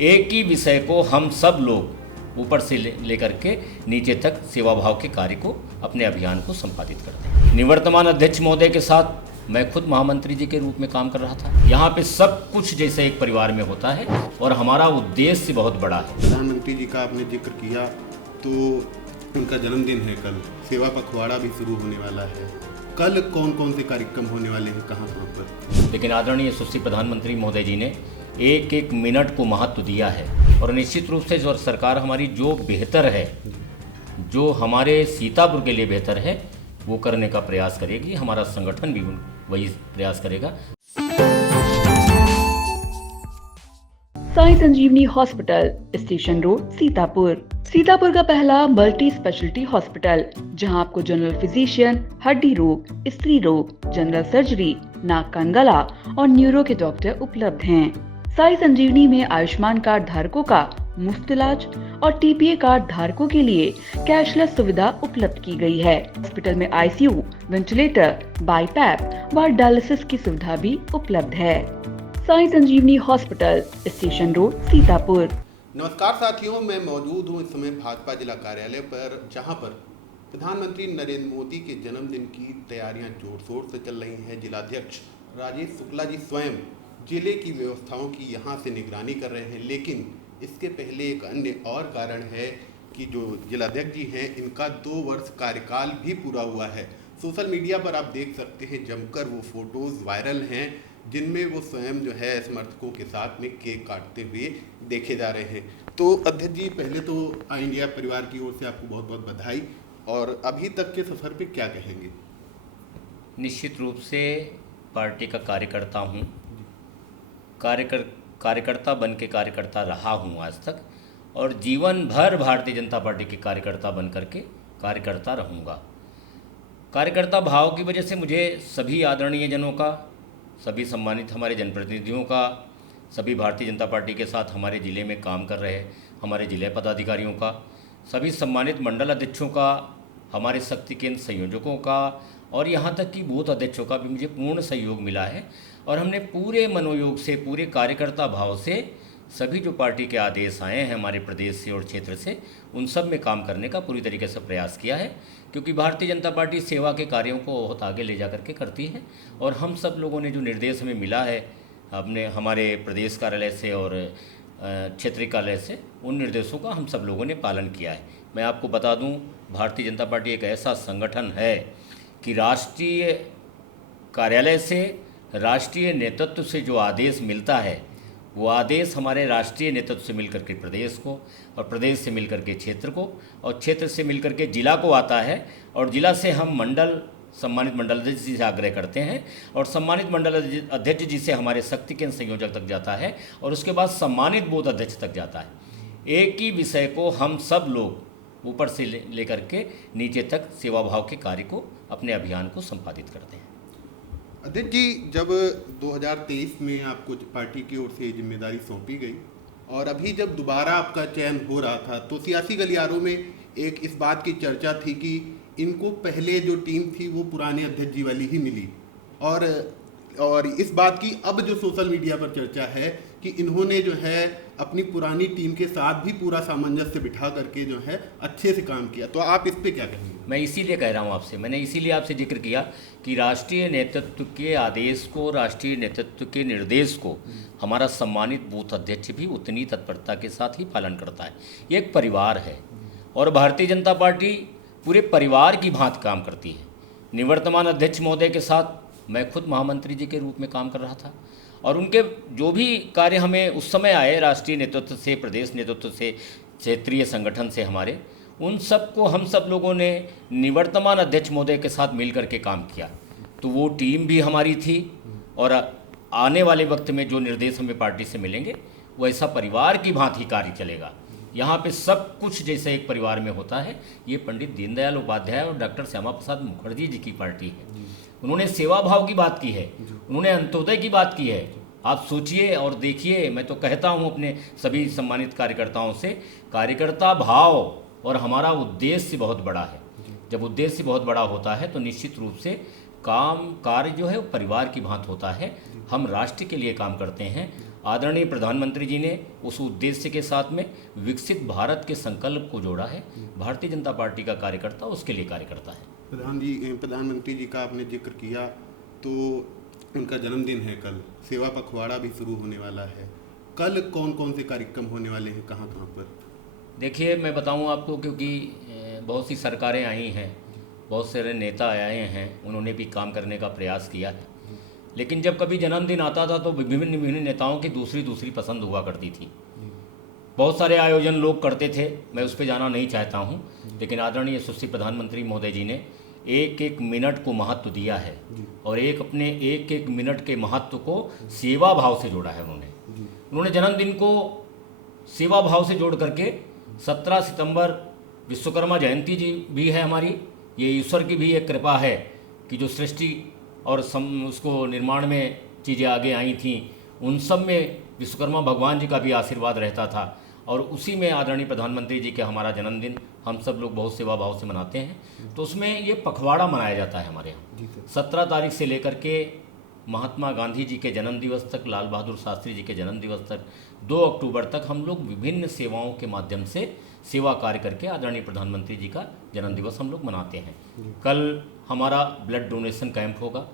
एक ही विषय को हम सब लोग ऊपर से लेकर के नीचे तक सेवा भाव के कार्य को अपने अभियान को संपादित करते हैं। निवर्तमान अध्यक्ष महोदय के साथ मैं खुद महामंत्री जी के रूप में काम कर रहा था। यहाँ पे सब कुछ जैसे एक परिवार में होता है और हमारा उद्देश्य बहुत बड़ा है। प्रधानमंत्री जी का आपने जिक्र किया तो उनका जन्मदिन है कल, सेवा पखवाड़ा भी शुरू होने वाला है। कल कौन कौन से कार्यक्रम होने वाले हैं, कहाँ कहाँ पर? लेकिन आदरणीय सुश्री प्रधानमंत्री महोदय जी ने एक एक मिनट को महत्व दिया है और निश्चित रूप से जो सरकार हमारी जो बेहतर है, जो हमारे सीतापुर के लिए बेहतर है, वो करने का प्रयास करेगी। हमारा संगठन भी वही प्रयास करेगा। Sai Sanjeevani hospital, station road, Sitapur. Sitapur का पहला मल्टी स्पेशलिटी हॉस्पिटल, जहां आपको जनरल फिजिशियन, हड्डी रोग, स्त्री रोग, जनरल सर्जरी, नाक कान गला और न्यूरो के डॉक्टर उपलब्ध हैं। साई संजीवनी में आयुष्मान कार्ड धारकों का मुफ्त इलाज और टीपीए कार्ड धारकों के लिए कैशलेस सुविधा उपलब्ध की गई है। हॉस्पिटल में आईसीयू, वेंटिलेटर, बाईपैप व डायलिसिस की सुविधा भी उपलब्ध है। Sai Sanjeevani hospital, station road, Sitapur. नमस्कार साथियों, मैं मौजूद हूँ इस समय भाजपा जिला कार्यालय पर, जहाँ पर प्रधानमंत्री नरेंद्र मोदी के जन्मदिन की तैयारियां जोर शोर से चल रही हैं। जिलाध्यक्ष राजेश शुक्ला जी स्वयं जिले की व्यवस्थाओं की यहाँ से निगरानी कर रहे हैं। लेकिन इसके पहले एक अन्य और कारण है कि जो जिलाध्यक्ष जी हैं, इनका 2 वर्ष कार्यकाल भी पूरा हुआ है। सोशल मीडिया पर आप देख सकते हैं जमकर वो फोटोज़ वायरल हैं, जिनमें वो स्वयं जो है समर्थकों के साथ में केक काटते हुए देखे जा रहे हैं। तो अध्यक्ष जी, पहले तो आई इंडिया परिवार की ओर से आपको बहुत बहुत बधाई। और अभी तक के सफ़र पे क्या कहेंगे? निश्चित रूप से पार्टी का कार्यकर्ता हूँ, कार्यकर्ता बन के कार्यकर्ता रहा हूँ आज तक, और जीवन भर भारतीय जनता पार्टी के कार्यकर्ता बन करके कार्यकर्ता रहूँगा। कार्यकर्ता भाव की वजह से मुझे सभी आदरणीय जनों का, सभी सम्मानित हमारे जनप्रतिनिधियों का, सभी भारतीय जनता पार्टी के साथ हमारे ज़िले में काम कर रहे हमारे जिले पदाधिकारियों का, सभी सम्मानित मंडल अध्यक्षों का, हमारे शक्ति केंद्र संयोजकों का और यहाँ तक कि बूथ अध्यक्षों का भी मुझे पूर्ण सहयोग मिला है। और हमने पूरे मनोयोग से, पूरे कार्यकर्ता भाव से सभी जो पार्टी के आदेश आए हैं हमारे प्रदेश से और क्षेत्र से, उन सब में काम करने का पूरी तरीके से प्रयास किया है। क्योंकि भारतीय जनता पार्टी सेवा के कार्यों को बहुत आगे ले जा करके करती है और हम सब लोगों ने जो निर्देश हमें मिला है अपने हमारे प्रदेश कार्यालय से और क्षेत्रीय कार्यालय से, उन निर्देशों का हम सब लोगों ने पालन किया है। मैं आपको बता दूं, भारतीय जनता पार्टी एक ऐसा संगठन है कि राष्ट्रीय कार्यालय से, राष्ट्रीय नेतृत्व से जो आदेश मिलता है, वो आदेश हमारे राष्ट्रीय नेतृत्व से मिलकर के प्रदेश को, और प्रदेश से मिलकर के क्षेत्र को, और क्षेत्र से मिलकर के जिला को आता है, और जिला से हम मंडल, सम्मानित मंडल अध्यक्ष जी से आग्रह करते हैं, और सम्मानित मंडल अध्यक्ष जी से हमारे शक्ति केंद्र संयोजक तक जाता है, और उसके बाद सम्मानित बूथ अध्यक्ष तक जाता है। एक ही विषय को हम सब लोग ऊपर से लेकर के नीचे तक सेवा भाव के कार्य को, अपने अभियान को संपादित करते हैं। अध्यक्ष जी, जब 2023 में आपको पार्टी की ओर से जिम्मेदारी सौंपी गई और अभी जब दोबारा आपका चयन हो रहा था, तो सियासी गलियारों में एक इस बात की चर्चा थी कि इनको पहले जो टीम थी वो पुराने अध्यक्ष जी वाली ही मिली, और इस बात की अब जो सोशल मीडिया पर चर्चा है कि इन्होंने जो है अपनी पुरानी टीम के साथ भी पूरा सामंजस्य बिठा करके जो है अच्छे से काम किया। तो आप इस पे क्या कहेंगे? मैं इसीलिए कह रहा हूँ आपसे, मैंने इसीलिए आपसे जिक्र किया कि राष्ट्रीय नेतृत्व के आदेश को, राष्ट्रीय नेतृत्व के निर्देश को हमारा सम्मानित बूथ अध्यक्ष भी उतनी तत्परता के साथ ही पालन करता है। ये एक परिवार है और भारतीय जनता पार्टी पूरे परिवार की भांति काम करती है। निवर्तमान अध्यक्ष महोदय के साथ मैं खुद महामंत्री जी के रूप में काम कर रहा था, और उनके जो भी कार्य हमें उस समय आए, राष्ट्रीय नेतृत्व से, प्रदेश नेतृत्व से, क्षेत्रीय संगठन से हमारे, उन सब को हम सब लोगों ने निवर्तमान अध्यक्ष महोदय के साथ मिल कर के काम किया। तो वो टीम भी हमारी थी, और आने वाले वक्त में जो निर्देश हमें पार्टी से मिलेंगे वो ऐसा परिवार की भांति कार्य चलेगा। यहाँ पे सब कुछ जैसे एक परिवार में होता है। ये पंडित दीनदयाल उपाध्याय और डॉक्टर श्यामा प्रसाद मुखर्जी जी की पार्टी है। उन्होंने सेवा भाव की बात की है, उन्होंने अंत्योदय की बात की है। आप सोचिए और देखिए, मैं तो कहता हूँ अपने सभी सम्मानित कार्यकर्ताओं से, कार्यकर्ता भाव और हमारा उद्देश्य बहुत बड़ा है। जब उद्देश्य बहुत बड़ा होता है तो निश्चित रूप से काम कार्य जो है वो परिवार की भांति होता है। हम राष्ट्र के लिए काम करते हैं आदरणीय प्रधानमंत्री जी ने उस उद्देश्य के साथ में विकसित भारत के संकल्प को जोड़ा है। भारतीय जनता पार्टी का कार्यकर्ता उसके लिए कार्य करता है। प्रधानमंत्री जी का आपने जिक्र किया, तो उनका जन्मदिन है कल, सेवा पखवाड़ा भी शुरू होने वाला है। कल कौन कौन से कार्यक्रम होने वाले हैं, कहाँ कहाँ पर? देखिए, मैं बताऊं आपको, क्योंकि बहुत सी सरकारें आई हैं, बहुत सारे नेता आए हैं, उन्होंने भी काम करने का प्रयास किया है, लेकिन जब कभी जन्मदिन आता था तो विभिन्न विभिन्न नेताओं की दूसरी दूसरी पसंद हुआ करती थी। बहुत सारे आयोजन लोग करते थे, मैं उस पर जाना नहीं चाहता हूँ, लेकिन आदरणीय यशस्वी प्रधानमंत्री महोदय जी ने एक एक मिनट को महत्व दिया है और अपने एक एक मिनट के महत्व को सेवा भाव से जोड़ा है। उन्होंने जन्मदिन को सेवा भाव से जोड़ करके 17 सितंबर विश्वकर्मा जयंती जी भी है हमारी, ये ईश्वर की भी एक कृपा है कि जो सृष्टि और उसको निर्माण में चीज़ें आगे आई थीं, उन सब में विश्वकर्मा भगवान जी का भी आशीर्वाद रहता था, और उसी में आदरणीय प्रधानमंत्री जी के हमारा जन्मदिन हम सब लोग बहुत सेवा भाव से मनाते हैं। तो उसमें ये पखवाड़ा मनाया जाता है हमारे यहाँ 17 तारीख से लेकर के महात्मा गांधी जी के जन्म दिवस तक, लाल बहादुर शास्त्री जी के जन्म दिवस तक, 2 अक्टूबर तक हम लोग विभिन्न सेवाओं के माध्यम से सेवा कार्य करके आदरणीय प्रधानमंत्री जी का जन्म दिवस हम लोग मनाते हैं। कल हमारा ब्लड डोनेशन कैंप होगा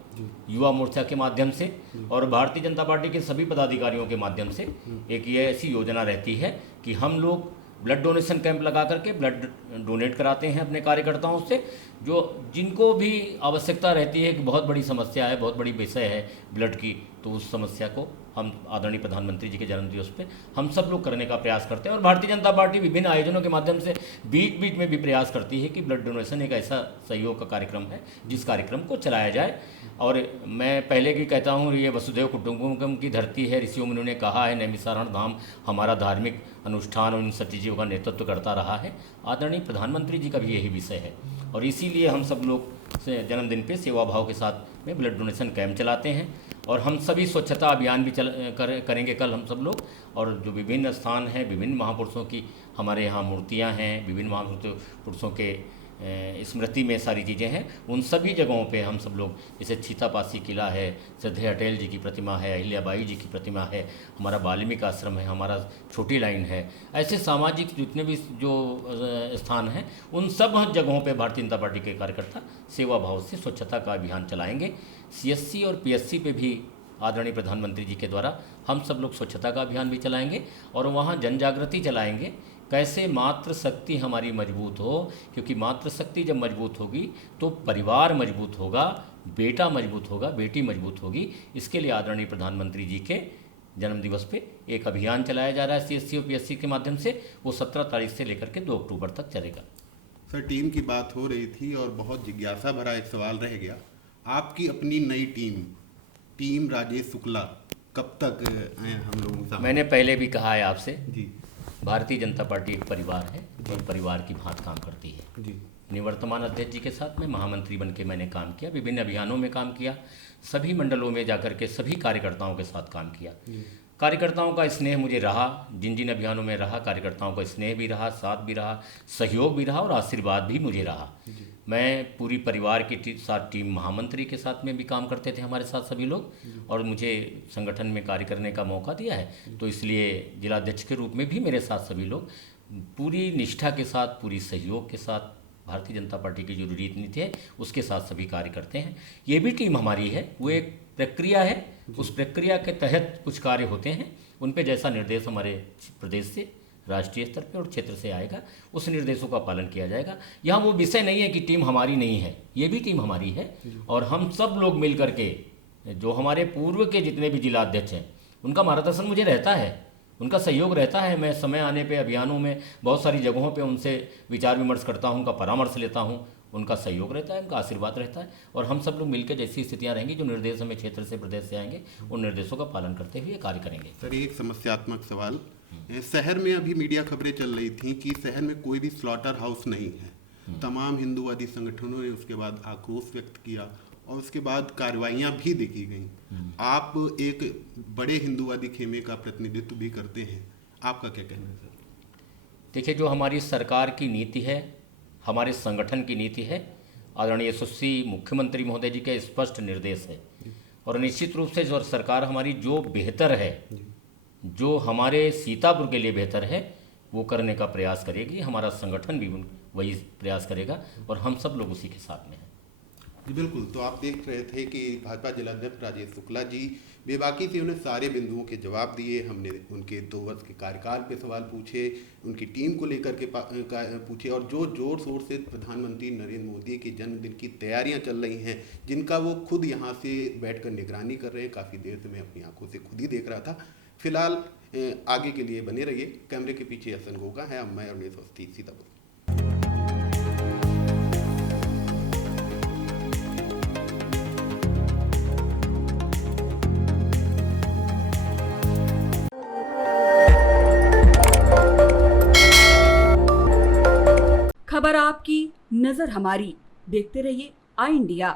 युवा मोर्चा के माध्यम से, और भारतीय जनता पार्टी के सभी पदाधिकारियों के माध्यम से एक ये ऐसी योजना रहती है कि हम लोग ब्लड डोनेशन कैंप लगा करके ब्लड डोनेट कराते हैं अपने कार्यकर्ताओं से, जो जिनको भी आवश्यकता रहती है कि बहुत बड़ी समस्या है, बहुत बड़ी विषय है ब्लड की, तो उस समस्या को हम आदरणीय प्रधानमंत्री जी के जन्मदिवस पे हम सब लोग करने का प्रयास करते हैं। और भारतीय जनता पार्टी विभिन्न आयोजनों के माध्यम से बीच बीच में भी प्रयास करती है कि ब्लड डोनेशन एक ऐसा सहयोग का कार्यक्रम है जिस कार्यक्रम को चलाया जाए। और मैं पहले भी कहता हूँ, ये वसुधैव कुटुंबकम की धरती है, ऋषियों मुनियों ने कहा है, नैमिषारण्य धाम हमारा धार्मिक अनुष्ठान और इन सब चीज़ों का नेतृत्व करता रहा है। आदरणीय प्रधानमंत्री जी का भी यही विषय है, और इसीलिए हम सब लोग जन्मदिन पे सेवा भाव के साथ में ब्लड डोनेशन कैंप चलाते हैं। और हम सभी स्वच्छता अभियान भी करेंगे कल हम सब लोग, और जो विभिन्न स्थान हैं, विभिन्न महापुरुषों की हमारे यहाँ मूर्तियाँ हैं, विभिन्न महापुरुषों के स्मृति में सारी चीज़ें हैं, उन सभी जगहों पे हम सब लोग, जैसे छीतापासी किला है, श्रद्धेय अटल जी की प्रतिमा है, अहिल्याबाई जी की प्रतिमा है, हमारा वाल्मीकि आश्रम है, हमारा छोटी लाइन है, ऐसे सामाजिक जितने भी जो स्थान हैं, उन सब जगहों पे भारतीय जनता पार्टी के कार्यकर्ता सेवा भाव से स्वच्छता का अभियान चलाएंगे। CSC और PSC पे भी आदरणीय प्रधानमंत्री जी के द्वारा हम सब लोग स्वच्छता का अभियान भी चलाएंगे, और वहाँ जन जागृति चलाएंगे कैसे मातृशक्ति हमारी मजबूत हो, क्योंकि मातृशक्ति जब मजबूत होगी तो परिवार मजबूत होगा, बेटा मजबूत होगा, बेटी मजबूत होगी। इसके लिए आदरणीय प्रधानमंत्री जी के जन्मदिवस पे एक अभियान चलाया जा रहा है CSC और PSC के माध्यम से, वो 17 तारीख से लेकर के 2 अक्टूबर तक चलेगा। सर, टीम की बात हो रही थी और बहुत जिज्ञासा भरा एक सवाल रह गया, आपकी अपनी नई टीम राजेश शुक्ला कब तक हम लोगों के सामने? मैंने पहले भी कहा है आपसे जी, भारतीय जनता पार्टी एक परिवार है और परिवार की भांति काम करती है। जी, निवर्तमान अध्यक्ष जी के साथ में महामंत्री बन के मैंने काम किया, विभिन्न अभियानों में काम किया, सभी मंडलों में जाकर के सभी कार्यकर्ताओं के साथ काम किया। कार्यकर्ताओं का स्नेह मुझे रहा, जिन जिन अभियानों में रहा, कार्यकर्ताओं का स्नेह भी रहा, साथ भी रहा, सहयोग भी रहा और आशीर्वाद भी मुझे रहा। मैं पूरी परिवार के साथ टीम महामंत्री के साथ में भी काम करते थे हमारे साथ सभी लोग, और मुझे संगठन में कार्य करने का मौका दिया है, तो इसलिए जिलाध्यक्ष के रूप में भी मेरे साथ सभी लोग पूरी निष्ठा के साथ, पूरी सहयोग के साथ भारतीय जनता पार्टी की जो रीति नीति है उसके साथ सभी कार्य करते हैं। ये भी टीम हमारी है, वो एक प्रक्रिया है, उस प्रक्रिया के तहत कुछ कार्य होते हैं, उन पे जैसा निर्देश हमारे प्रदेश से, राष्ट्रीय स्तर पे और क्षेत्र से आएगा, उस निर्देशों का पालन किया जाएगा। यहाँ वो विषय नहीं है कि टीम हमारी नहीं है, ये भी टीम हमारी है, और हम सब लोग मिल करके, जो हमारे पूर्व के जितने भी जिलाध्यक्ष हैं उनका मार्गदर्शन मुझे रहता है, उनका सहयोग रहता है। मैं समय आने पे अभियानों में बहुत सारी जगहों पे उनसे विचार विमर्श करता हूँ, उनका परामर्श लेता हूँ, उनका सहयोग रहता है, उनका आशीर्वाद रहता है, और हम सब लोग मिलकर जैसी स्थितियाँ रहेंगी, जो निर्देश हमें क्षेत्र से, प्रदेश से आएंगे, उन निर्देशों का पालन करते हुए कार्य करेंगे। सर, एक समस्यात्मक सवाल, शहर में अभी मीडिया खबरें चल रही थी कि शहर में कोई भी स्लॉटर हाउस नहीं है। तमाम हिंदूवादी संगठनों ने उसके बाद आक्रोश व्यक्त किया और उसके बाद कार्रवाइयाँ भी देखी गई। आप एक बड़े हिंदूवादी खेमे का प्रतिनिधित्व भी करते हैं, आपका क्या कहना है सर? देखिए, जो हमारी सरकार की नीति है, हमारे संगठन की नीति है, आदरणीय यशस्वी मुख्यमंत्री महोदय जी के स्पष्ट निर्देश है, और निश्चित रूप से जो सरकार हमारी जो बेहतर है, उनका मार्गदर्शन मुझे रहता है, उनका आशीर्वाद रहता है, और हम सब लोग मिलकर जैसी स्थितियाँ रहेंगी, जो निर्देश हमें क्षेत्र से, प्रदेश से आएंगे, उन निर्देशों का पालन करते हुए कार्य करेंगे। सर, एक समस्यात्मक सवाल, शहर में कोई भी स्लॉटर हाउस नहीं है। जो हमारे सीतापुर के लिए बेहतर है वो करने का प्रयास करेगी। हमारा संगठन भी वही प्रयास करेगा और हम सब लोग उसी के साथ में हैं। जी बिल्कुल। तो आप देख रहे थे कि भाजपा जिलाध्यक्ष राजेश शुक्ला जी बेबाकी से उन्हें सारे बिंदुओं के जवाब दिए। हमने उनके 2 वर्ष के कार्यकाल पे सवाल पूछे, उनकी टीम को लेकर के पूछे, और जो जोर शोर से प्रधानमंत्री नरेंद्र मोदी के जन्मदिन की तैयारियां चल रही हैं, जिनका वो खुद यहाँ से बैठकर निगरानी कर रहे हैं। काफ़ी देर से मैं अपनी आंखों से खुद ही देख रहा था। फिलहाल आगे के लिए बने रहिए। कैमरे के पीछे हसन गोगा है, अब मैं और अवनीश सीतापुर। खबर आपकी, नजर हमारी। देखते रहिए आई इंडिया।